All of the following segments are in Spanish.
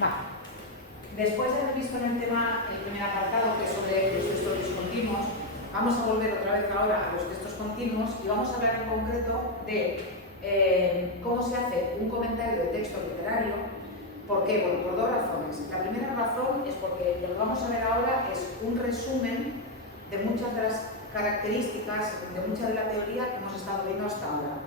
Va. Después de haber visto en el tema el primer apartado, que es sobre los textos discontinuos, vamos a volver otra vez ahora a los textos continuos y vamos a hablar en concreto de cómo se hace un comentario de texto literario. ¿Por qué? Bueno, por dos razones. La primera razón es porque lo que vamos a ver ahora es un resumen de muchas de las características, de mucha de la teoría que hemos estado viendo hasta ahora.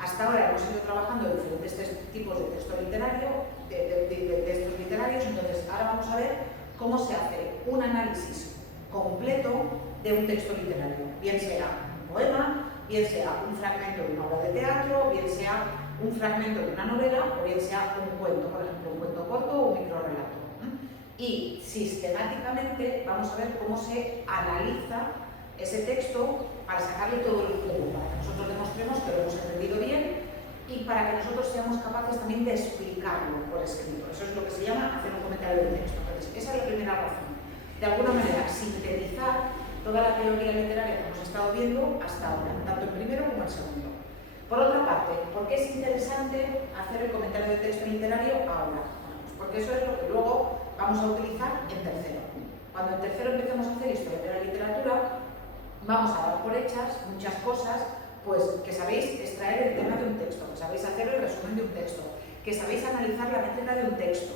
Hasta ahora hemos ido trabajando diferentes tipos de texto literario, de textos literarios, entonces ahora vamos a ver cómo se hace un análisis completo de un texto literario, bien sea un poema, bien sea un fragmento de una obra de teatro, bien sea un fragmento de una novela o bien sea un cuento, por ejemplo, un cuento corto o un microrrelato. Y sistemáticamente vamos a ver cómo se analiza ese texto para sacarle todo el jugo, para que nosotros demostremos que lo hemos entendido bien y para que nosotros seamos capaces también de explicarlo por escrito. Eso es lo que se llama hacer un comentario del texto. Entonces, esa es la primera razón. De alguna manera, sintetizar toda la teoría literaria que hemos estado viendo hasta ahora, tanto en primero como en segundo. Por otra parte, ¿por qué es interesante hacer el comentario de texto literario ahora? Bueno, pues porque eso es lo que luego vamos a utilizar en tercero. Cuando en tercero empecemos a hacer historia de la literatura, vamos a dar por hechas muchas cosas, pues que sabéis extraer el tema de un texto, que sabéis hacer el resumen de un texto, que sabéis analizar la métrica de un texto.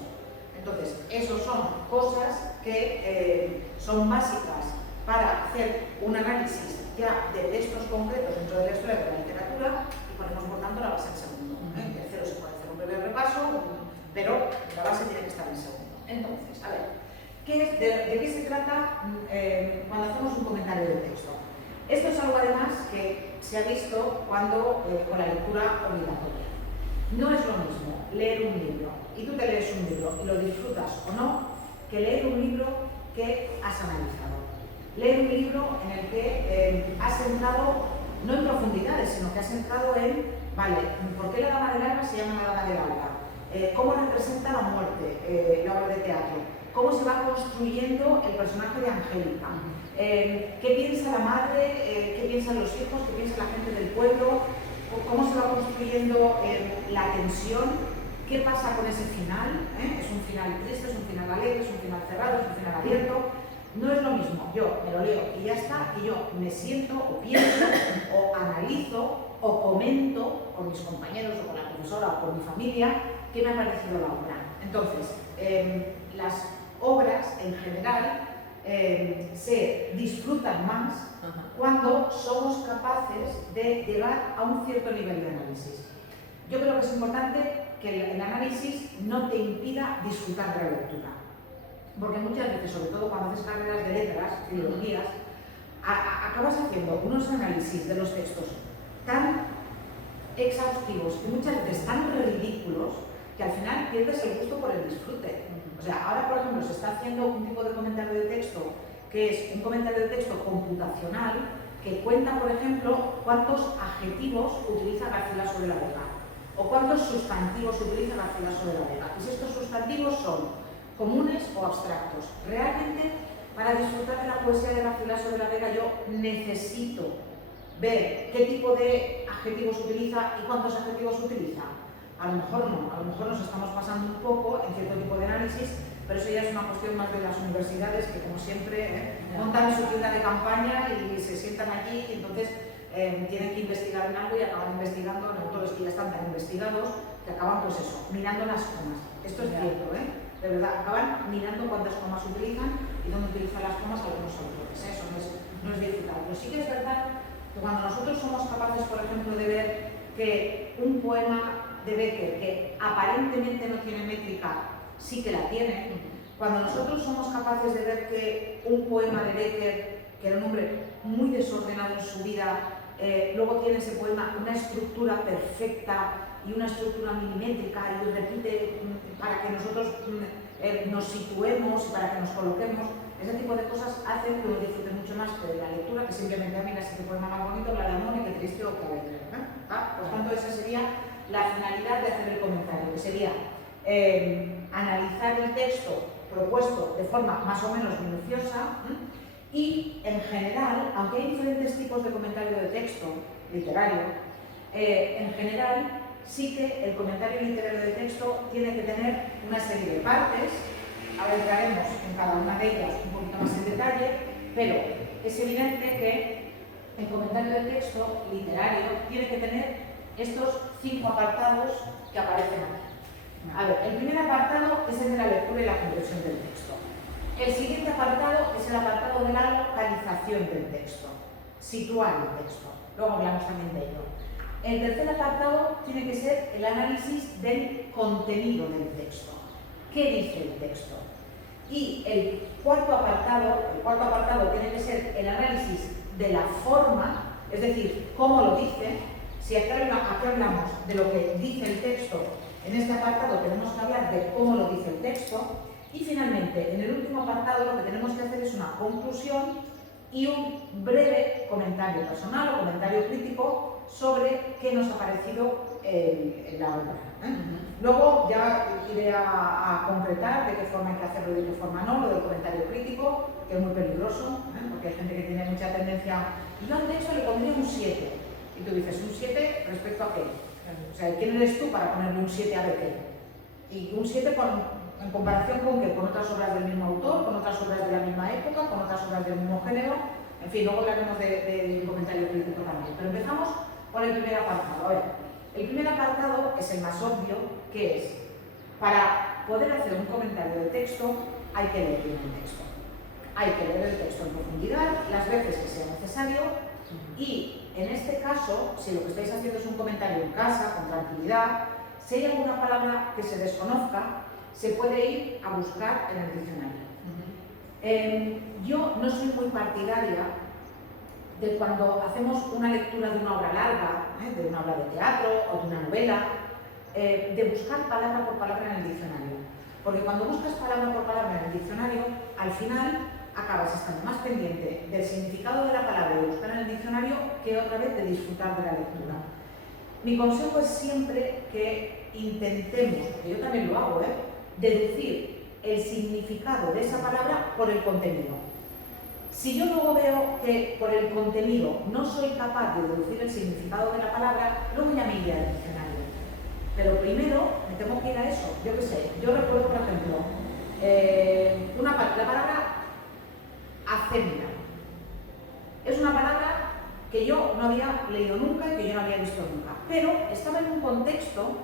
Entonces, esos son cosas que son básicas para hacer un análisis ya de textos concretos dentro de la historia de la literatura y ponemos por tanto la base en segundo. En tercero se puede hacer un breve repaso, pero la base tiene que estar en segundo. Entonces, a ver, ¿de qué se trata cuando hacemos un comentario de texto? Esto es algo además que se ha visto cuando con la lectura obligatoria. No es lo mismo leer un libro y tú te lees un libro y lo disfrutas o no, que leer un libro que has analizado. Leer un libro en el que has entrado, no en profundidades, sino que has entrado en, vale, ¿por qué la dama del alba se llama la dama del alba? ¿Cómo representa la muerte la obra de teatro? ¿Cómo se va construyendo el personaje de Angélica? ¿Qué piensa la madre? ¿Qué piensan los hijos? ¿Qué piensa la gente del pueblo? ¿Cómo se va construyendo la tensión? ¿Qué pasa con ese final? ¿Es un final triste? ¿Es un final alegre? ¿Es un final cerrado? ¿Es un final abierto? No es lo mismo, yo me lo leo y ya está, y yo me siento o pienso o analizo o comento con mis compañeros o con la profesora o con mi familia qué me ha parecido la obra. Entonces, las obras en general se disfrutan más cuando somos capaces de llegar a un cierto nivel de análisis. Yo creo que es importante que el análisis no te impida disfrutar de la lectura. Porque muchas veces, sobre todo cuando haces carreras de letras, filologías, acabas haciendo unos análisis de los textos tan exhaustivos y muchas veces tan ridículos que al final pierdes el gusto por el disfrute. O sea, ahora por ejemplo se está haciendo un tipo de comentario de texto que es un comentario de texto computacional que cuenta, por ejemplo, cuántos adjetivos utiliza García Laso de la Vega o cuántos sustantivos utiliza García Laso de la Vega. Y si estos sustantivos son comunes o abstractos. Realmente, para disfrutar de la poesía de García Laso de la Vega, yo necesito ver qué tipo de adjetivos utiliza y cuántos adjetivos utiliza. A lo mejor no, a lo mejor nos estamos pasando un poco en cierto tipo de análisis, pero eso ya es una cuestión más de las universidades que, como siempre, montan su tienda de campaña y se sientan allí y entonces tienen que investigar en algo y acaban investigando en autores que ya están tan investigados que acaban, pues eso, mirando las comas. Esto es cierto, de verdad, acaban mirando cuántas comas utilizan y dónde utilizan las comas algunos autores. Eso no es disfrutar. Pero sí que es verdad que cuando nosotros somos capaces, por ejemplo, de ver que un poema de Becker, que aparentemente no tiene métrica, sí que la tiene, cuando nosotros somos capaces de ver que un poema de Becker, que era un hombre muy desordenado en su vida, luego tiene ese poema una estructura perfecta y una estructura milimétrica y repite para que nosotros nos situemos y para que nos coloquemos, ese tipo de cosas hacen que uno disfrute mucho más que de la lectura, que simplemente mira si te poema más bonito, la de amor y que triste o que alegre. Por tanto, esa sería la finalidad de hacer el comentario, que sería analizar el texto propuesto de forma más o menos minuciosa y, en general, aunque hay diferentes tipos de comentario de texto literario, en general sí que el comentario literario de texto tiene que tener una serie de partes. Ahora entraremos en cada una de ellas un poquito más en detalle, pero es evidente que el comentario de texto literario tiene que tener estos 5 apartados que aparecen aquí. A ver, el primer apartado es el de la lectura y la comprensión del texto. El siguiente apartado es el apartado de la localización del texto, situar el texto. Luego hablamos también de ello. El tercer apartado tiene que ser el análisis del contenido del texto. ¿Qué dice el texto? Y el cuarto apartado tiene que ser el análisis de la forma, es decir, cómo lo dice. Si aquí hablamos de lo que dice el texto, en este apartado tenemos que hablar de cómo lo dice el texto. Y finalmente, en el último apartado, lo que tenemos que hacer es una conclusión y un breve comentario personal o comentario crítico sobre qué nos ha parecido la obra. Luego ya iré a concretar de qué forma hay que hacerlo y de qué forma no, lo del comentario crítico, que es muy peligroso, porque hay gente que tiene mucha tendencia. Y yo de hecho le pondría un 7. Y tú dices, ¿un 7 respecto a qué? O sea, ¿quién eres tú para ponerle un 7 a ver qué? Y un 7 en comparación con qué, con otras obras del mismo autor, con otras obras de la misma época, con otras obras del mismo género. En fin, luego hablaremos de comentario crítico también. Pero empezamos por el primer apartado. A ver, el primer apartado es el más obvio, que es, para poder hacer un comentario de texto, hay que leer bien el texto. Hay que leer el texto en profundidad, las veces que sea necesario, y en este caso, si lo que estáis haciendo es un comentario en casa, con tranquilidad, si hay alguna palabra que se desconozca, se puede ir a buscar en el diccionario. Yo no soy muy partidaria de cuando hacemos una lectura de una obra larga, de una obra de teatro o de una novela, de buscar palabra por palabra en el diccionario. Porque cuando buscas palabra por palabra en el diccionario, al final acabas estando más pendiente del significado de la palabra de buscar en el diccionario que otra vez de disfrutar de la lectura. Mi consejo es siempre que intentemos, porque yo también lo hago, deducir el significado de esa palabra por el contenido. Si yo luego veo que por el contenido no soy capaz de deducir el significado de la palabra, luego ya me iré al diccionario. Pero primero me tengo que ir a eso. Yo qué sé, yo recuerdo, por ejemplo, la palabra acémila. Es una palabra que yo no había leído nunca y que yo no había visto nunca. Pero estaba en un contexto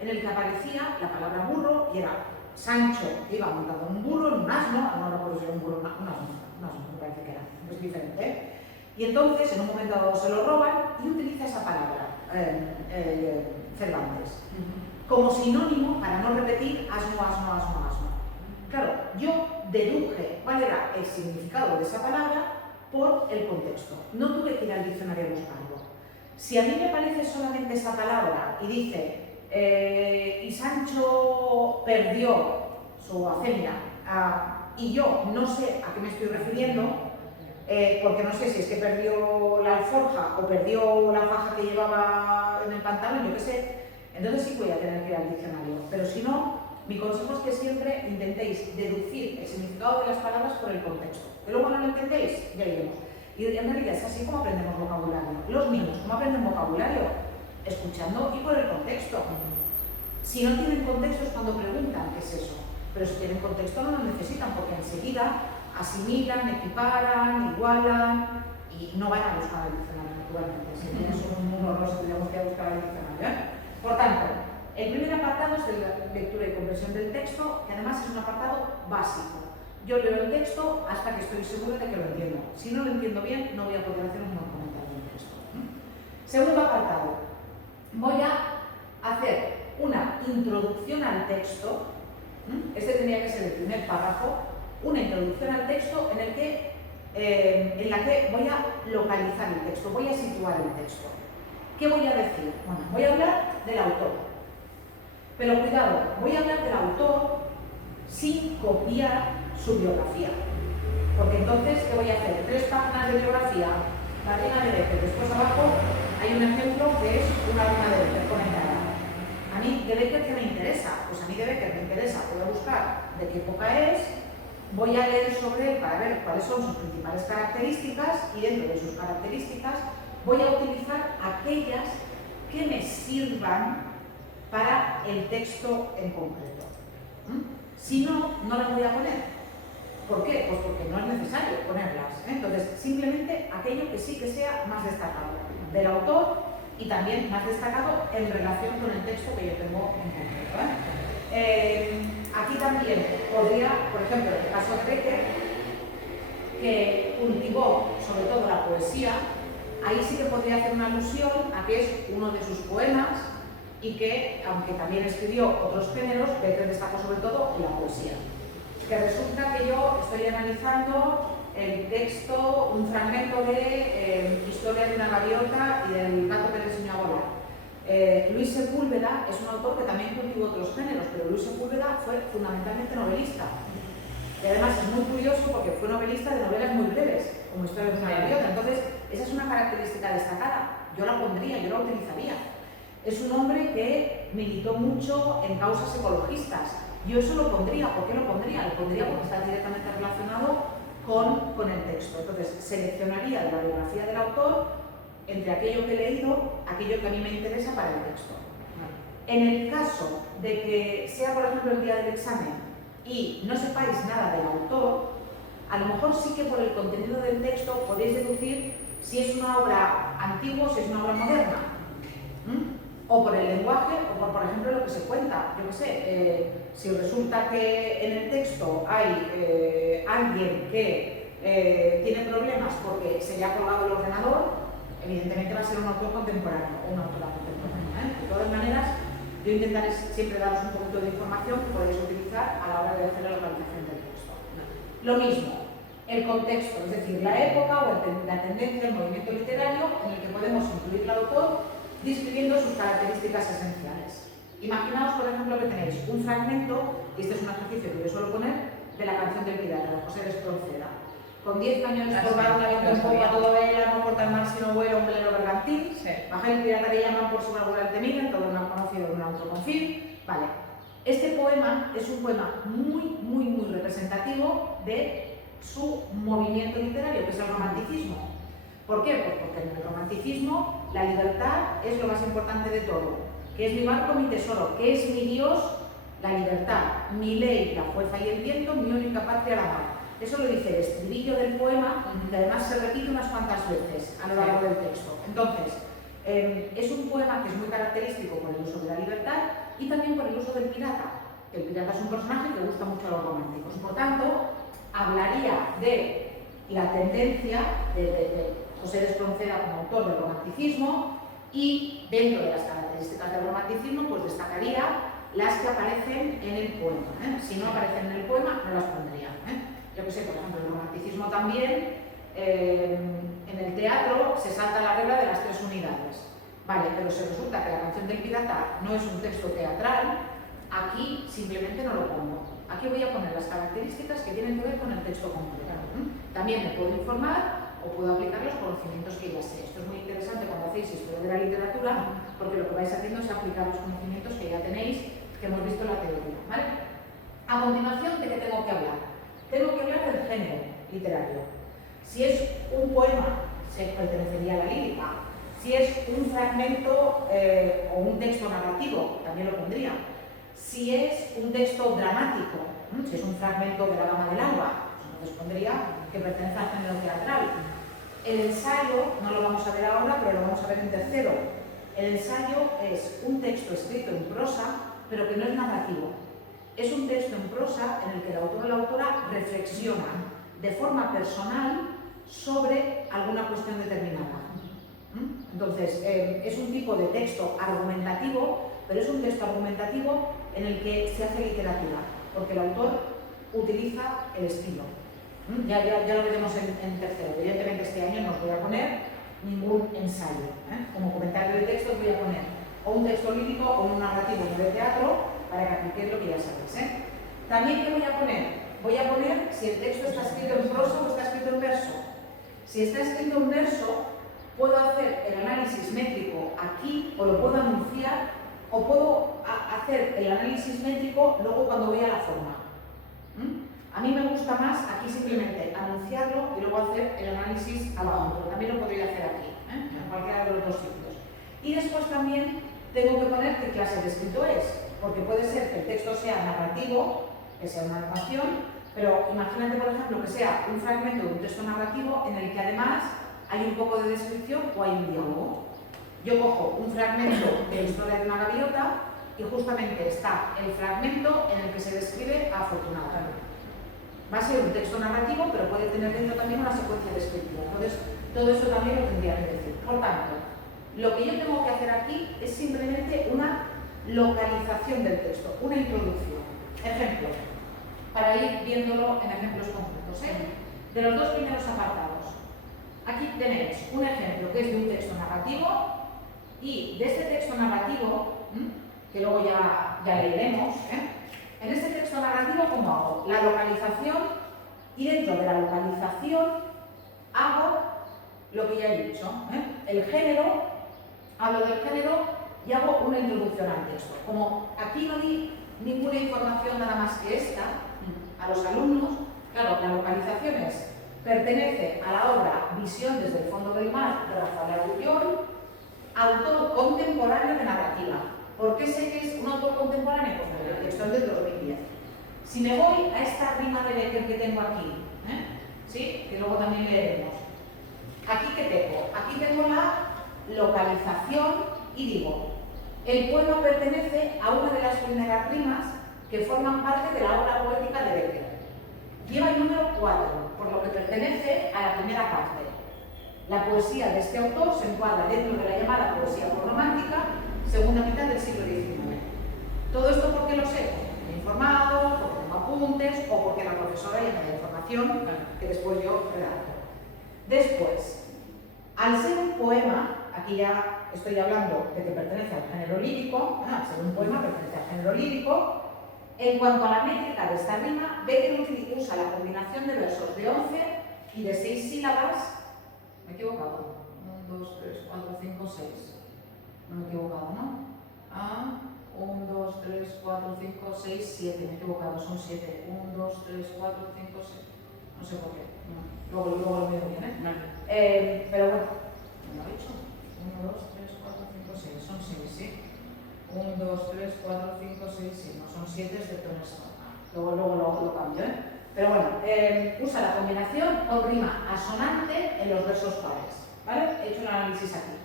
en el que aparecía la palabra burro y era Sancho que iba montado en un burro, en un asno, no recuerdo si era un burro, un asno, me parece que era, es diferente. Y entonces, en un momento dado, se lo roban y utiliza esa palabra, Cervantes, como sinónimo para no repetir asno, asno, asno, asno. Claro, yo deduje cuál era el significado de esa palabra por el contexto. No tuve que ir al diccionario a buscarlo. Si a mí me parece solamente esa palabra y dice y Sancho perdió su acémila y yo no sé a qué me estoy refiriendo, porque no sé si es que perdió la alforja o perdió la faja que llevaba en el pantalón, yo qué sé, entonces sí voy a tener que ir al diccionario. Pero si no, mi consejo es que siempre intentéis deducir el significado de las palabras por el contexto. Que luego no lo entendéis, ya iremos. Y en realidad es así como aprendemos vocabulario. Los niños, ¿cómo aprenden vocabulario? Escuchando y por el contexto. Si no tienen contexto es cuando preguntan qué es eso. Pero si tienen contexto no lo necesitan porque enseguida asimilan, equiparan, igualan y no van a buscar el diccionario naturalmente. Si tienes un horror, tendríamos que buscar el diccionario. Por tanto, el primer apartado es de la lectura y comprensión del texto, que además es un apartado básico. Yo leo el texto hasta que estoy segura de que lo entiendo. Si no lo entiendo bien, no voy a poder hacer un buen comentario del texto. Segundo apartado. Voy a hacer una introducción al texto. Este tendría que ser el primer párrafo. Una introducción al texto en la que voy a localizar el texto, voy a situar el texto. ¿Qué voy a decir? Bueno, voy a hablar del autor. Pero cuidado, voy a hablar del autor sin copiar su biografía. Porque entonces, ¿qué voy a hacer? 3 páginas de biografía, la reina de Becker. Después abajo hay un ejemplo que es una reina de Becker comentada. A mí de Becker, ¿qué me interesa? Pues a mí de Becker me interesa, voy a buscar de qué época es, voy a leer sobre él para ver cuáles son sus principales características y dentro de sus características voy a utilizar aquellas que me sirvan para el texto en concreto. Si no, no las voy a poner. ¿Por qué? Pues porque no es necesario ponerlas. Entonces, simplemente aquello que sí que sea más destacado del autor y también más destacado en relación con el texto que yo tengo en concreto. Aquí también podría, por ejemplo, en el caso de Becker, que cultivó sobre todo la poesía, ahí sí que podría hacer una alusión a que es uno de sus poemas y que, aunque también escribió otros géneros, Becker destacó sobre todo en la poesía. Que resulta que yo estoy analizando el texto, un fragmento de Historia de una gaviota y del gato que le enseñó a volar. Luis Sepúlveda es un autor que también cultivó otros géneros, pero Luis Sepúlveda fue fundamentalmente novelista. Y además es muy curioso porque fue novelista de novelas muy breves, como Historia de una gaviota. Entonces, esa es una característica destacada. Yo la pondría, yo la utilizaría. Es un hombre que militó mucho en causas ecologistas. Yo eso lo pondría. ¿Por qué lo pondría? Lo pondría porque está directamente relacionado con el texto. Entonces, seleccionaría de la biografía del autor entre aquello que he leído, aquello que a mí me interesa para el texto. En el caso de que sea, por ejemplo, el día del examen y no sepáis nada del autor, a lo mejor sí que por el contenido del texto podéis deducir si es una obra antigua o si es una obra moderna. O por el lenguaje, o por ejemplo, lo que se cuenta. Yo qué sé, si resulta que en el texto hay alguien que tiene problemas porque se le ha colgado el ordenador, evidentemente va a ser un autor contemporáneo o una autora contemporánea. De todas maneras, yo intentaré siempre daros un poquito de información que podéis utilizar a la hora de hacer la localización del texto. Lo mismo, el contexto, es decir, la época o la tendencia, el movimiento literario en el que podemos incluir al autor describiendo sus características esenciales. Imaginaos, por ejemplo, que tenéis un fragmento, y este es un ejercicio que yo suelo poner, de la canción del pirata, de José de Espronceda. Con 10 cañones por bar, una viento en popa, todo vela, no corta el mar sino vuela, un velero bergantín, baja el pirata que llaman por su regular miren, todo el mal conocido de un autoconfín. Vale, este poema es un poema muy representativo de su movimiento literario, que es el romanticismo. ¿Por qué? Pues porque en el romanticismo la libertad es lo más importante de todo, que es mi barco, mi tesoro, que es mi Dios, la libertad, mi ley, la fuerza y el viento, mi única patria, la mar. Eso lo dice el estribillo del poema, que además se repite unas cuantas veces a lo largo del texto. Entonces, es un poema que es muy característico por el uso de la libertad y también por el uso del pirata. El pirata es un personaje que gusta mucho a los románticos. Por tanto, hablaría de la tendencia de José de Espronceda como autor del romanticismo y dentro de las características del romanticismo pues destacaría las que aparecen en el poema. Si no aparecen en el poema no las pondría. Yo que sé, por ejemplo, el romanticismo también en el teatro se salta la regla de las 3 unidades. Vale, pero si resulta que la canción del pirata no es un texto teatral, aquí simplemente no lo pongo. Aquí voy a poner las características que tienen que ver con el texto concreto. También me puedo informar o puedo aplicar los conocimientos que ya sé. Esto es muy interesante cuando hacéis historia de la literatura, porque lo que vais haciendo es aplicar los conocimientos que ya tenéis, que hemos visto en la teoría. ¿Vale? A continuación, ¿de qué tengo que hablar? Tengo que hablar del género literario. Si es un poema, se pertenecería a la lírica. Si es un fragmento o un texto narrativo, también lo pondría. Si es un texto dramático, si es un fragmento de la Dama del Alba, entonces pondría que pertenece al género teatral. El ensayo, no lo vamos a ver ahora, pero lo vamos a ver en tercero. El ensayo es un texto escrito en prosa, pero que no es narrativo. Es un texto en prosa en el que el autor o la autora reflexiona de forma personal sobre alguna cuestión determinada. Entonces, es un tipo de texto argumentativo, pero es un texto argumentativo en el que se hace literatura, porque el autor utiliza el estilo. Ya lo veremos en tercero. Evidentemente este año no os voy a poner ningún ensayo. Como comentario de texto os voy a poner o un texto lírico o un narrativo de teatro para que apliquéis lo que ya sabéis. También, ¿qué voy a poner? Voy a poner si el texto está escrito en prosa o está escrito en verso. Si está escrito en verso, puedo hacer el análisis métrico aquí o lo puedo anunciar o puedo hacer el análisis métrico luego cuando voy a la forma. A mí me gusta más aquí simplemente anunciarlo y luego hacer el análisis abajo, pero también lo podría hacer aquí, en cualquiera de los dos sitios. Y después también tengo que poner qué clase de escrito es, porque puede ser que el texto sea narrativo, que sea una narración, pero imagínate, por ejemplo, que sea un fragmento de un texto narrativo en el que además hay un poco de descripción o hay un diálogo. Yo cojo un fragmento de la historia de una gaviota y justamente está el fragmento en el que se describe a Afortunada. Va a ser un texto narrativo, pero puede tener dentro también una secuencia descriptiva. Entonces, todo eso también lo tendría que decir. Por tanto, lo que yo tengo que hacer aquí es simplemente una localización del texto, una introducción. Ejemplo, para ir viéndolo en ejemplos concretos, de los dos primeros apartados. Aquí tenéis un ejemplo que es de un texto narrativo y de este texto narrativo, que luego ya leeremos, en este texto narrativo, ¿cómo hago? La localización, y dentro de la localización hago lo que ya he dicho, el género, hablo del género y hago una introducción al texto. Como aquí no di ninguna información nada más que esta a los alumnos, claro, la localización es: pertenece a la obra Visión desde el fondo del mar de Rafael Agullón, autor contemporáneo de narrativa. ¿Por qué sé que es un autor contemporáneo? Porque el texto es del 2010. Si me voy a esta rima de Becker que tengo aquí, ¿sí? Que luego también leeremos. ¿Aquí qué tengo? Aquí tengo la localización y digo: el poema pertenece a una de las primeras rimas que forman parte de la obra poética de Becker. Lleva el número 4, por lo que pertenece a la primera parte. La poesía de este autor se encuadra dentro de la llamada poesía romántica, segunda mitad del siglo XIX. Todo esto, ¿por qué lo sé? Porque me he informado, porque tengo apuntes o porque la profesora ya me da información que después yo redacto. Después, al ser un poema, aquí ya estoy hablando de que pertenece al género lírico, al ser un poema pertenece al género lírico. En cuanto a la métrica de esta rima, Becker usa la combinación de versos de 11 y de 6 sílabas. ¿Me he equivocado? 1, 2, 3, 4, 5, 6. No me he equivocado, ¿no? 1, 2, 3, 4, 5, 6, 7. Me he equivocado, son 7. 1, 2, 3, 4, 5, 6. No sé por qué. Luego lo miro bien, pero bueno, me lo ha dicho. 1, 2, 3, 4, 5, 6. Son 6, ¿sí? 1, 2, 3, 4, 5, 6, 7. No son 7 excepto en esto. Luego lo cambio, Pero bueno, usa la combinación o rima asonante en los versos pares, ¿vale? He hecho un análisis aquí.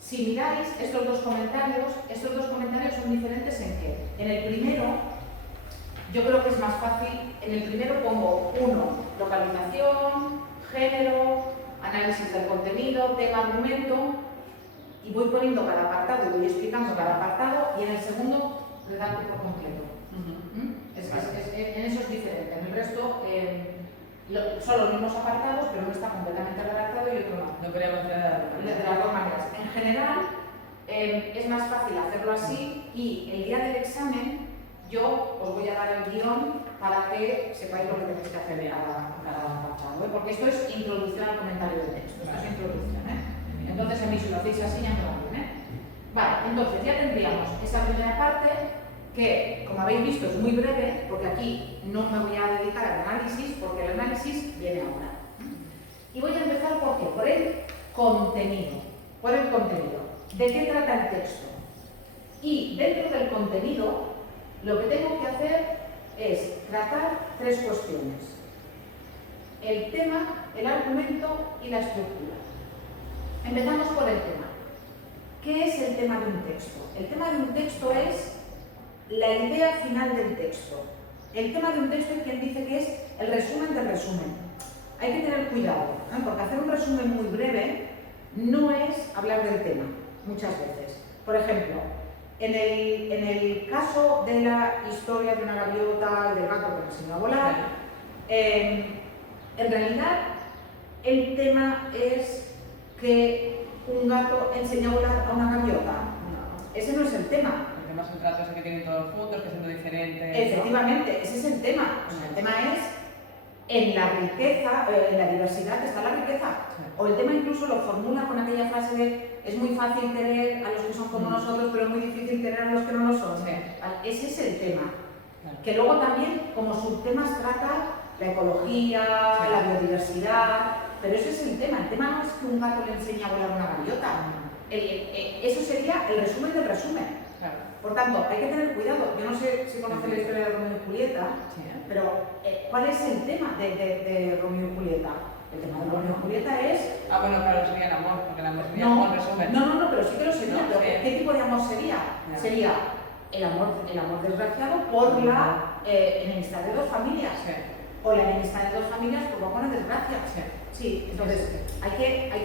Si miráis estos dos comentarios son diferentes en qué. En el primero, yo creo que es más fácil. En el primero pongo 1, localización, género, análisis del contenido, tema, argumento, y voy poniendo cada apartado y voy explicando cada apartado, y en el segundo redacto por completo. En eso es diferente. En el resto son los mismos apartados, pero uno está completamente redactado y otro no. No queríamos hacer de las dos maneras. En general, es más fácil hacerlo así, y el día del examen yo os voy a dar el guión para que sepáis lo que tenéis que hacer en cada apartado, porque esto es introducción al comentario de texto. Esto es introducción, Entonces, a mí si lo hacéis así ya me va bien, Vale, entonces ya tendríamos esa primera parte que, como habéis visto, es muy breve, porque aquí no me voy a dedicar al análisis, porque el análisis viene ahora. Y voy a empezar ¿por qué? Por el contenido. Por el contenido. ¿De qué trata el texto? Y dentro del contenido, lo que tengo que hacer es tratar 3 cuestiones: el tema, el argumento y la estructura. Empezamos por el tema. ¿Qué es el tema de un texto? El tema de un texto es la idea final del texto. El tema de un texto hay quien dice que es el resumen del resumen. Hay que tener cuidado, porque hacer un resumen muy breve no es hablar del tema, muchas veces. Por ejemplo, en el caso de la historia de una gaviota y del gato que me enseñó a volar, en realidad el tema es que un gato enseña a volar a una gaviota. Ese no es el tema. El tema se trata de que tienen todos juntos, que son diferentes. Efectivamente, ese es el tema. El tema es en la riqueza, en la diversidad que está la riqueza. O el tema incluso lo formula con aquella frase de: es muy fácil querer a los que son como nosotros, pero es muy difícil querer a los que no lo son. Ese es el tema. Que luego también como subtemas trata la ecología, la biodiversidad, pero ese es el tema. El tema no es que un gato le enseñe a volar una gaviota. eso sería el resumen del resumen. Claro. Por tanto, hay que tener cuidado. Yo no sé si conoces la historia de Romeo y Julieta, Sí. pero ¿cuál es el tema de Romeo y Julieta? El tema de Romeo y Julieta es... Bueno, claro, sería el amor, porque el amor sería No, un resumen. no, pero sí que lo sería. No, Pero sí. ¿qué tipo de amor sería? Ya. Sería el amor desgraciado por la enemistad de dos familias. Sí. O la enemistad de dos familias por una desgracia. Sí. Sí, entonces hay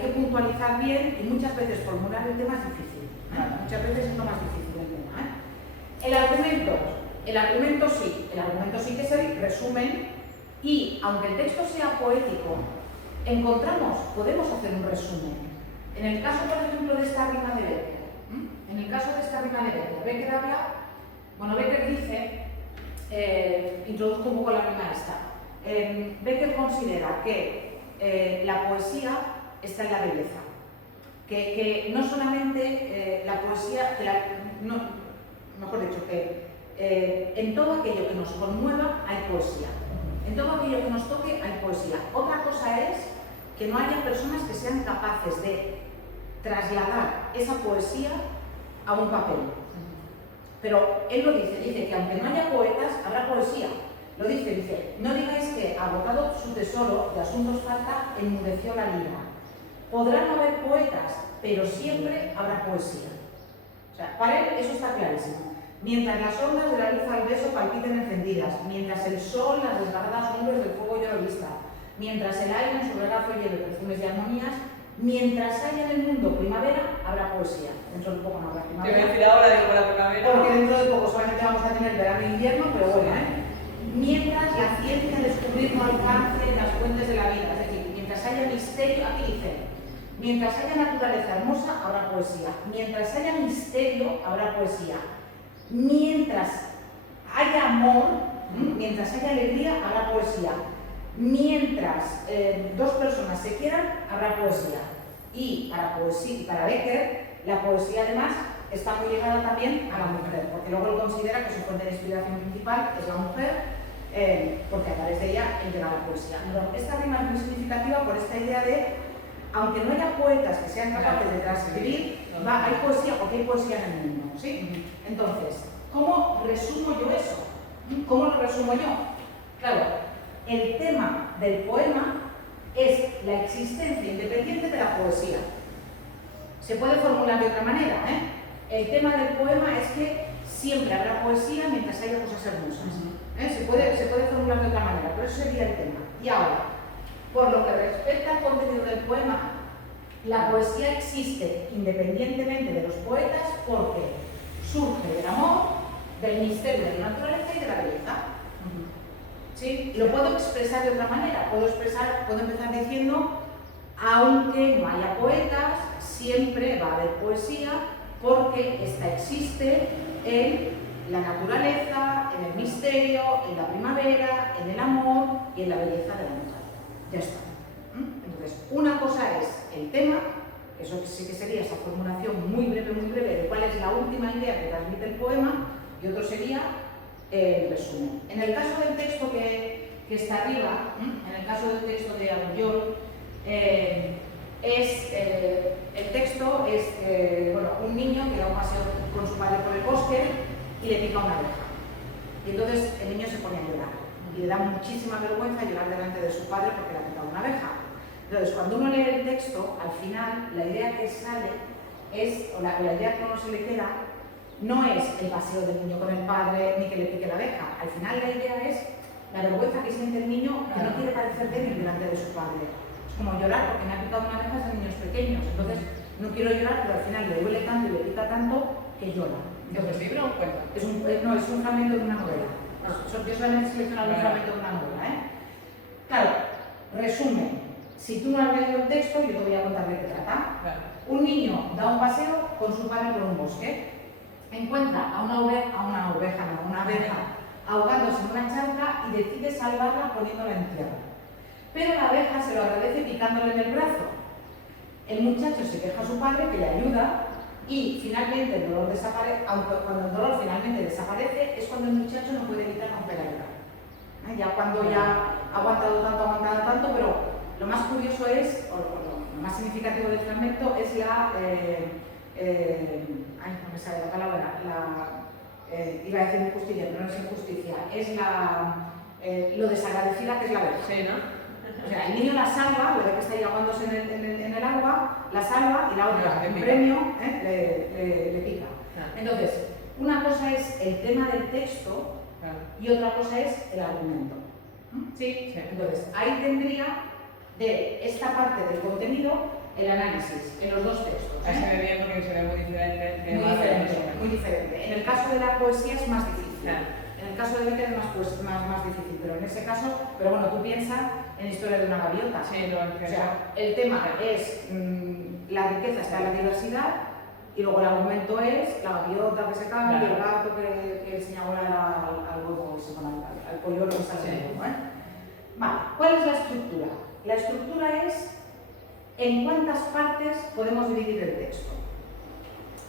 que puntualizar bien y muchas veces formular el tema es difícil. Claro. Muchas veces es lo más difícil el tema. El argumento sí que es el resumen y aunque el texto sea poético, podemos hacer un resumen. En el caso, por ejemplo, de esta rima de Becker, Becker habla, Becker dice, introduzco un poco la rima esta. Becker considera que la poesía está en la belleza, que no solamente la poesía, mejor dicho, que en todo aquello que nos conmueva hay poesía, en todo aquello que nos toque hay poesía. Otra cosa es que no haya personas que sean capaces de trasladar esa poesía a un papel. Pero él lo dice que aunque no haya poetas, habrá poesía. Lo dice, no digáis que, agotado su tesoro de asuntos falta, enmudeció la lira. Podrán no haber poetas, pero siempre habrá poesía. O sea, para él eso está clarísimo. Mientras las ondas de la luz al beso palpiten encendidas, mientras el sol las desgarradas nubes del fuego lloro vista, mientras el aire en su regazo lleve perfumes y armonías, mientras haya en el mundo primavera, habrá poesía. Dentro de poco no habrá Te voy a primavera. decir ahora de la primavera. Porque dentro de poco solamente vamos a tener verano e invierno, pero bueno, mientras la ciencia descubrir no alcance las fuentes de la vida, es decir, mientras haya misterio, aquí dice, mientras haya naturaleza hermosa, habrá poesía. Mientras haya misterio, habrá poesía. Mientras haya amor, mientras haya alegría, habrá poesía. Mientras dos personas se quieran, habrá poesía. Y para Becker, la poesía además está muy ligada también a la mujer, porque luego él considera que su fuente de inspiración principal es la mujer, porque a través de ella él llega a la poesía. Pero esta rima es muy significativa por esta idea de, aunque no haya poetas que sean capaces de transcribir, hay poesía porque hay poesía en el mundo, ¿sí? Entonces, ¿cómo resumo yo eso? ¿Cómo lo resumo yo? Claro, el tema del poema es la existencia independiente de la poesía. Se puede formular de otra manera, El tema del poema es que siempre habrá poesía mientras haya cosas hermosas. Se puede formular de otra manera, pero eso sería el tema. Y ahora, por lo que respecta al contenido del poema, la poesía existe independientemente de los poetas porque surge del amor, del misterio de la naturaleza y de la belleza. ¿Sí? Lo puedo expresar de otra manera, puedo empezar diciendo, aunque no haya poetas, siempre va a haber poesía porque esta existe en la naturaleza, en el misterio, en la primavera, en el amor y en la belleza de la mujer. Ya está. Entonces, una cosa es el tema, que eso sí que sería esa formulación muy breve de cuál es la última idea que transmite el poema, y otro sería el resumen. En el caso del texto que está arriba, en el caso del texto de Agullol, el texto es un niño que da un paseo con su padre por el bosque y le pica una abeja. Y entonces el niño se pone a llorar y le da muchísima vergüenza llorar delante de su padre porque le ha picado una abeja. Entonces, cuando uno lee el texto, al final la idea que sale es, o la idea que a uno se le queda, no es el paseo del niño con el padre ni que le pique la abeja. Al final la idea es la vergüenza que siente el niño que no quiere parecer débil delante de su padre. Es como llorar porque me ha picado una abeja desde niños pequeños. Entonces, no quiero llorar, pero al final le duele tanto y le pica tanto que llora. Entonces, ¿libro o cuento? Es un fragmento de una novela. Yo solamente he seleccionado un fragmento de una novela. Claro, resumen. Si tú no has leído el texto, yo te voy a contar de qué trata. Claro. Un niño da un paseo con su padre por un bosque. Encuentra a una abeja ahogándose en una charca y decide salvarla poniéndola en tierra. Pero la abeja se lo agradece picándole en el brazo. El muchacho se queja a su padre que le ayuda y finalmente el dolor desaparece, aunque cuando el dolor finalmente desaparece es cuando el muchacho no puede evitar romper a llorar. Ya cuando ya ha aguantado tanto, pero lo más curioso es, o lo más significativo del fragmento es ay, no me sale la palabra, iba a decir injusticia, pero no es injusticia, es lo desagradecida que es la verdad. Sí, ¿no? O sea, el niño la salva, lo ve que está ahí ahogándose en el agua, la salva y la otra, Le un pica. premio, le pica. Ah, Entonces, una cosa es el tema del texto claro. y otra cosa es el argumento. ¿Sí? Sí. Entonces, ahí tendría de esta parte del contenido el análisis en los dos textos. Ahí se ve bien porque se ve muy diferente. Muy diferente, muy diferente. En el caso de la poesía es más difícil. Claro. En el caso de Becker es más difícil, pero en ese caso, pero bueno, tú piensas en Historia de una gaviota. Sí, lo O sea, el tema es la riqueza está en la diversidad y luego el argumento es la gaviota que se cambia, Claro. el gato que se enamora al huevo, al polluelo que sale del huevo. Vale, ¿cuál es la estructura? La estructura es en cuántas partes podemos dividir el texto.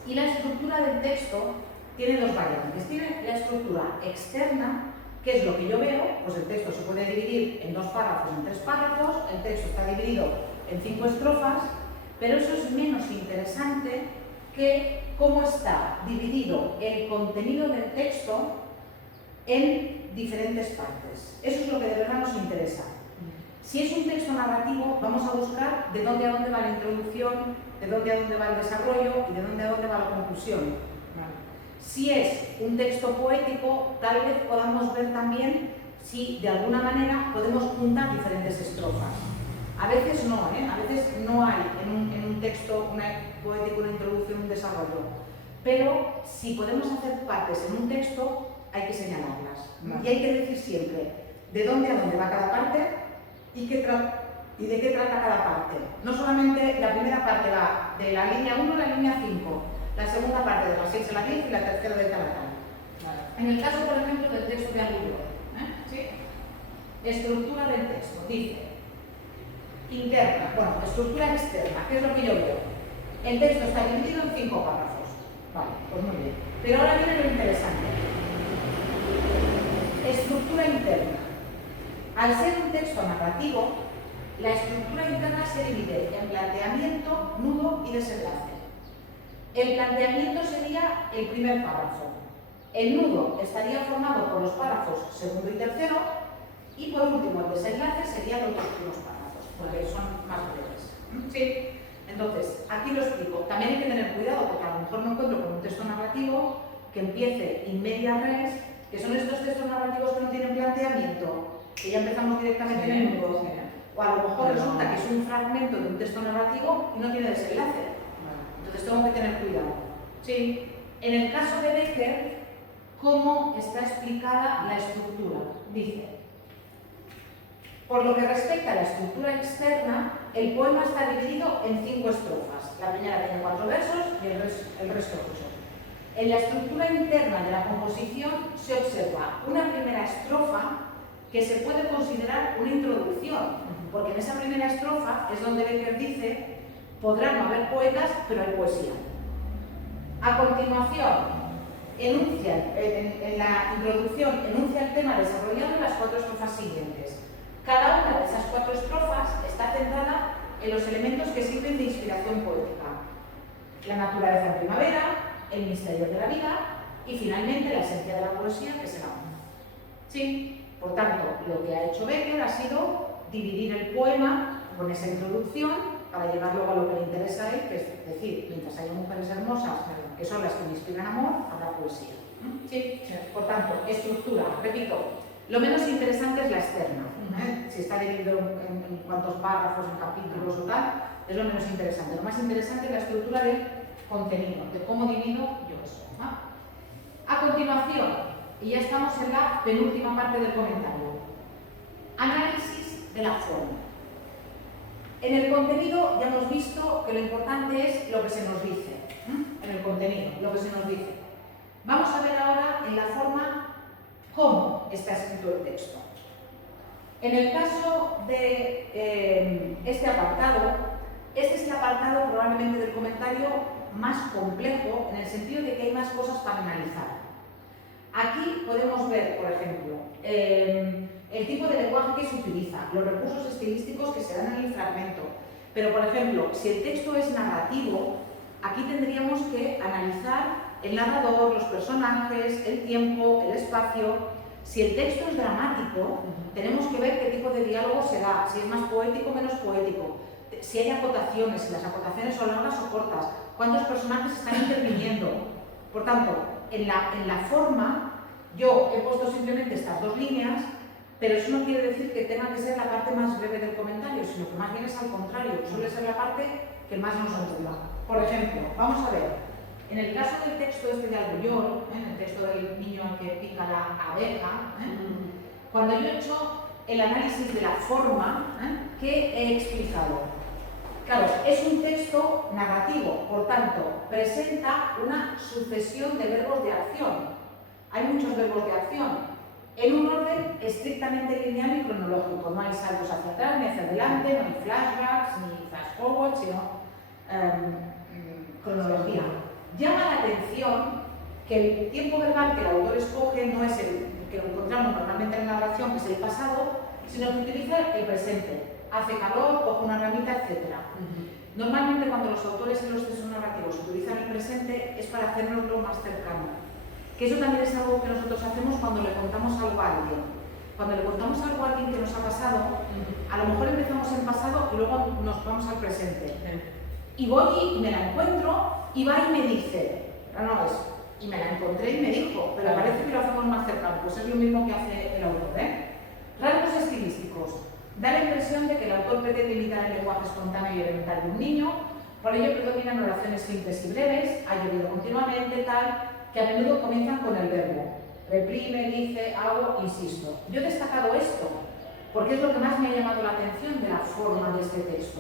Y la estructura del texto tiene dos variantes. Tiene la estructura externa, que es lo que yo veo, pues el texto se puede dividir en 2 párrafos, en 3 párrafos, el texto está dividido en 5 estrofas, pero eso es menos interesante que cómo está dividido el contenido del texto en diferentes partes. Eso es lo que de verdad nos interesa. Si es un texto narrativo, vamos a buscar de dónde a dónde va la introducción, de dónde a dónde va el desarrollo y de dónde a dónde va la conclusión. Si es un texto poético, tal vez podamos ver también si de alguna manera podemos juntar diferentes estrofas. A veces no, a veces no hay en un texto poético una introducción, un desarrollo. Pero si podemos hacer partes en un texto, hay que señalarlas. Y hay que decir siempre de dónde a dónde va cada parte y de qué trata cada parte. No solamente la primera parte va de la línea 1 a la línea 5, la segunda parte de la 6 a la 10 y la tercera de tal a tal. En el caso, por ejemplo, del texto de Agulló, ¿sí? Estructura del texto, dice interna, bueno, estructura externa, ¿qué es lo que yo veo? El texto está dividido en 5 párrafos. Vale, pues muy bien. Pero ahora viene lo interesante. Estructura interna. Al ser un texto narrativo, la estructura interna se divide en planteamiento, nudo y desenlace. El planteamiento sería el primer párrafo. El nudo estaría formado por los párrafos segundo y tercero y por último el desenlace serían los dos últimos párrafos, porque son más breves. ¿Sí? Entonces, aquí lo explico. También hay que tener cuidado porque a lo mejor me encuentro con un texto narrativo que empiece in media res, que son estos textos narrativos que no tienen planteamiento, que ya empezamos directamente en el nudo. O a lo mejor resulta que es un fragmento de un texto narrativo y no tiene desenlace. Entonces tengo que tener cuidado. Sí. En el caso de Becker, ¿cómo está explicada la estructura? Dice, por lo que respecta a la estructura externa, el poema está dividido en 5 estrofas. La primera tiene 4 versos y el resto 8. En la estructura interna de la composición se observa una primera estrofa que se puede considerar una introducción, porque en esa primera estrofa es donde Becker dice: podrán no haber poetas, pero hay poesía. A continuación, en la introducción enuncia el tema desarrollado en las 4 estrofas siguientes. Cada una de esas 4 estrofas está centrada en los elementos que sirven de inspiración poética. La naturaleza en primavera, el misterio de la vida y finalmente la esencia de la poesía, que es el amor. ¿Sí? Por tanto, lo que ha hecho Becker ha sido dividir el poema con esa introducción para llevar luego a lo que le interesa a él, que es decir, mientras haya mujeres hermosas que son las que me inspiran amor, habrá poesía. ¿Sí? Por tanto, estructura, repito, lo menos interesante es la externa. Si está dividido en cuántos párrafos, en capítulos o tal, es lo menos interesante. Lo más interesante es la estructura del contenido, de cómo divido yo eso. A continuación, y ya estamos en la penúltima parte del comentario, análisis de la forma. En el contenido ya hemos visto que lo importante es lo que se nos dice. En el contenido, lo que se nos dice. Vamos a ver ahora en la forma cómo está escrito el texto. En el caso de este apartado, este es el apartado probablemente del comentario más complejo en el sentido de que hay más cosas para analizar. Aquí podemos ver, por ejemplo, el tipo de lenguaje que se utiliza, los recursos estilísticos que se dan en el fragmento. Pero, por ejemplo, si el texto es narrativo, aquí tendríamos que analizar el narrador, los personajes, el tiempo, el espacio. Si el texto es dramático, tenemos que ver qué tipo de diálogo se da, si es más poético o menos poético, si hay acotaciones, si las acotaciones son largas o cortas, cuántos personajes están interviniendo. Por tanto, en la forma, yo he puesto simplemente estas dos líneas, pero eso no quiere decir que tenga que ser la parte más breve del comentario, sino que más bien es al contrario, suele ser la parte que más nos ocupa. Por ejemplo, vamos a ver, en el caso del texto este de Argullol, en el texto del niño al que pica la abeja, cuando yo he hecho el análisis de la forma, ¿qué he explicado? Claro, es un texto narrativo, por tanto, presenta una sucesión de verbos de acción. Hay muchos verbos de acción, en un orden estrictamente lineal y cronológico. No hay saltos hacia atrás, ni hacia adelante, no hay flashbacks, ni flash forward, sino cronología. Llama la atención que el tiempo verbal que el autor escoge no es el que lo encontramos normalmente en la narración, que es el pasado, sino que utiliza el presente. Hace calor, coge una ramita, etc. Normalmente cuando los autores en los textos narrativos utilizan el presente es para hacernoslo más cercano. Que eso también es algo que nosotros hacemos cuando le contamos algo a alguien. Cuando le contamos algo a alguien que nos ha pasado, a lo mejor empezamos en pasado y luego nos vamos al presente. Y voy y me la encuentro y va y me dice, no es, y me la encontré y me dijo, pero parece que lo hacemos más cercano, pues es lo mismo que hace el autor. Rasgos estilísticos. Da la impresión de que el autor pretende imitar el lenguaje espontáneo y elemental de un niño, por ello predominan oraciones simples y breves, ha llovido continuamente, tal, que a menudo comienzan con el verbo. Reprime, dice, hago, insisto. Yo he destacado esto, porque es lo que más me ha llamado la atención de la forma de este texto.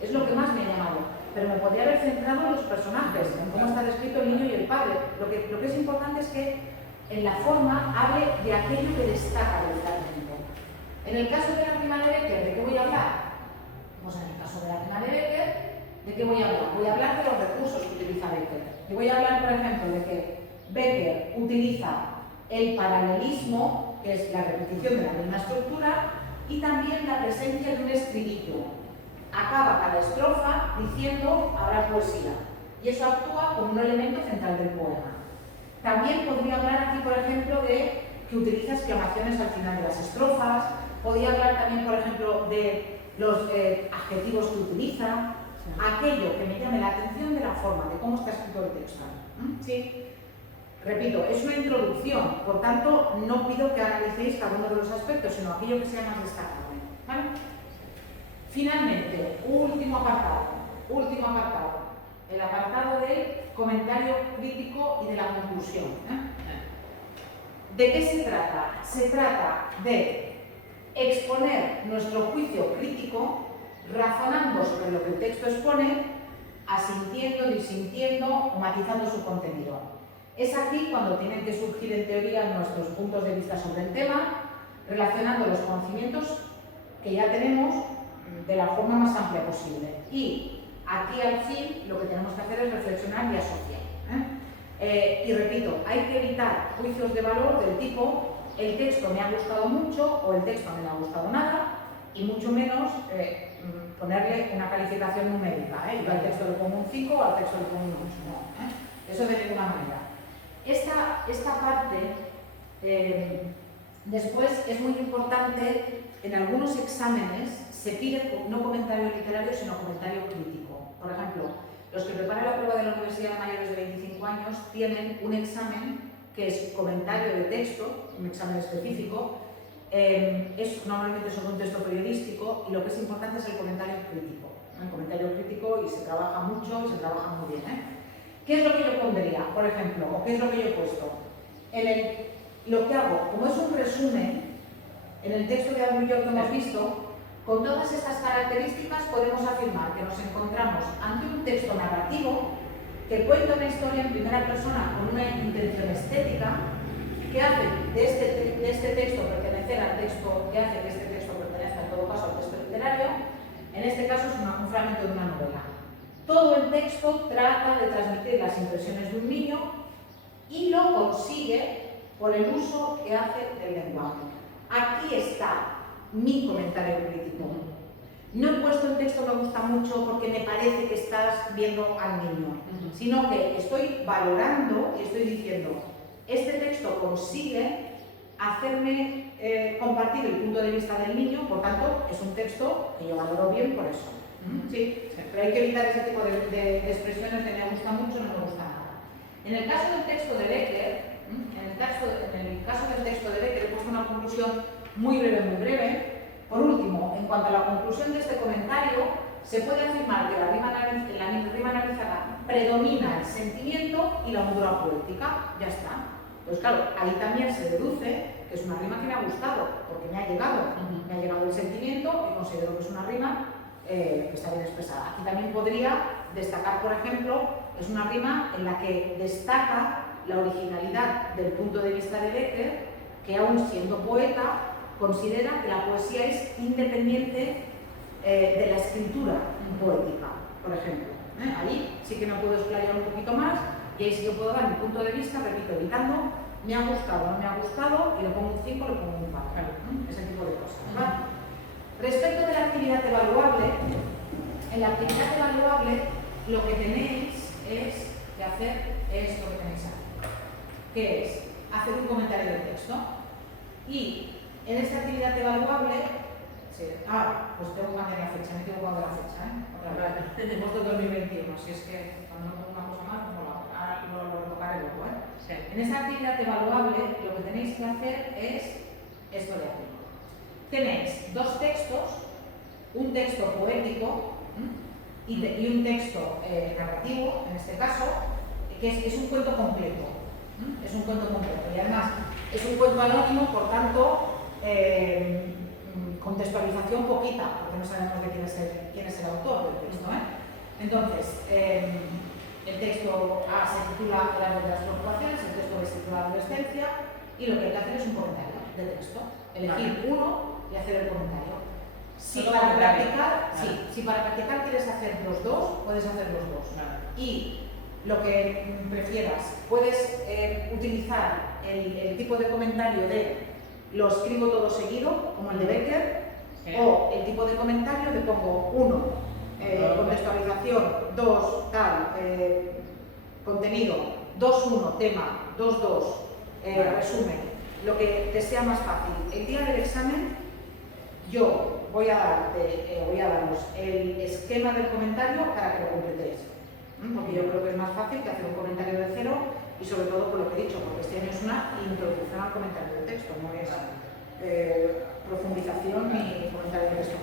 Es lo que más me ha llamado. Pero me podría haber centrado en los personajes, en cómo está descrito el niño y el padre. Lo que es importante es que en la forma hable de aquello que destaca del fragmento. En el caso de la prima de Becker, ¿de qué voy a hablar? Pues en el caso de la prima de Becker, ¿de qué voy a hablar? Voy a hablar de los recursos que utiliza Becker. Y voy a hablar, por ejemplo, de que Becker utiliza el paralelismo, que es la repetición de la misma estructura, y también la presencia de un estribillo. Acaba cada estrofa diciendo habrá poesía, y eso actúa como un elemento central del poema. También podría hablar aquí, por ejemplo, de que utiliza exclamaciones al final de las estrofas. Podría hablar también, por ejemplo, de los adjetivos que utiliza, aquello que me llame la atención de la forma, de cómo está escrito el texto. ¿Sí? Repito, es una introducción, por tanto, no pido que analicéis cada uno de los aspectos, sino aquello que sea más destacable. ¿Vale? Finalmente, último apartado, el apartado del comentario crítico y de la conclusión. ¿De qué se trata? Se trata de exponer nuestro juicio crítico razonando sobre lo que el texto expone, asintiendo, disintiendo o matizando su contenido. Es aquí cuando tienen que surgir en teoría nuestros puntos de vista sobre el tema, relacionando los conocimientos que ya tenemos de la forma más amplia posible. Y aquí al fin lo que tenemos que hacer es reflexionar y asociar. Y repito, hay que evitar juicios de valor del tipo el texto me ha gustado mucho o el texto no me ha gustado nada, y mucho menos ponerle una calificación numérica. Yo al texto le pongo un 5 o al texto le pongo un 8. No, eso de ninguna manera. Esta parte después es muy importante. En algunos exámenes se pide no comentario literario, sino comentario crítico. Por ejemplo, los que preparan la prueba de la Universidad de Mayores de 25 años tienen un examen que es comentario de texto, un examen específico. Normalmente sobre un texto periodístico, y lo que es importante es el comentario crítico. El comentario crítico, y se trabaja mucho y se trabaja muy bien. ¿Qué es lo que yo pondría, por ejemplo? ¿O qué es lo que yo he puesto? Lo que hago, como es un resumen, en el texto de Argullol que hemos visto, con todas estas características podemos afirmar que nos encontramos ante un texto narrativo que cuenta una historia en primera persona con una intención estética que hace de este texto pertenecer al texto, que hace que este texto pertenezca en todo caso al texto literario. En este caso es un fragmento de una novela. Todo el texto trata de transmitir las impresiones de un niño y lo consigue por el uso que hace del lenguaje. Aquí está mi comentario crítico. no he puesto el texto me gusta mucho porque me parece que estás viendo al niño, sino que estoy valorando y estoy diciendo, este texto consigue hacerme compartir el punto de vista del niño, por tanto, es un texto que yo valoro bien por eso. Sí, pero hay que evitar ese tipo de expresiones de me gusta mucho, no me gusta nada. En el caso del texto de Becker, en el caso del texto de Becker, he puesto una conclusión muy breve. Por último, en cuanto a la conclusión de este comentario, se puede afirmar que la rima analizada predomina el sentimiento y la hondura poética. Ya está. Pues claro, ahí también se deduce que es una rima que me ha gustado, porque me ha llegado el sentimiento y considero que es una rima que está bien expresada. Aquí también podría destacar, por ejemplo, es una rima en la que destaca la originalidad del punto de vista de Becker, que aún siendo poeta, considera que la poesía es independiente de la escritura poética, por ejemplo. Ahí sí que me puedo explayar un poquito más y ahí sí que puedo dar mi punto de vista, repito, evitando me ha gustado, no me ha gustado, y le pongo un 5, le pongo un 4, ese tipo de cosas. ¿Vale? Respecto de la actividad evaluable, en la actividad evaluable lo que tenéis es que hacer esto que tenéis aquí, que es hacer un comentario del texto. Y en esta actividad evaluable, pues tengo que cambiar la fecha, me he equivocado de la fecha, otra vez. He puesto 2021, si es que cuando no pongo una cosa más, como la otra. Ahora lo retocaré luego, Sí. En esta actividad evaluable, lo que tenéis que hacer es esto de aquí. Tenéis dos textos, un texto poético y un texto narrativo, en este caso, que es un cuento completo. Es un cuento completo y además es un cuento anónimo, por tanto, contextualización poquita, porque no sabemos de quién es el autor del texto. Entonces, el texto A se titula El árbol de las preocupaciones, el texto B se titula Adolescencia, y lo que hay que hacer es un comentario de texto. Elegir uno y hacer el comentario. Si para practicar quieres hacer los dos, puedes hacer los dos. Y lo que prefieras, puedes utilizar el tipo de comentario de lo escribo todo seguido, como el de Becker, o el tipo de comentario de pongo 1, contextualización, 2, contenido, 2.1, tema, 2.2, resumen, lo que te sea más fácil. El día del examen yo voy a daros el esquema del comentario para que lo completéis, porque yo creo que es más fácil que hacer un comentario de cero y sobre todo por lo que he dicho, porque este año es una introducción al comentario de texto, no es profundización ni comentario de texto.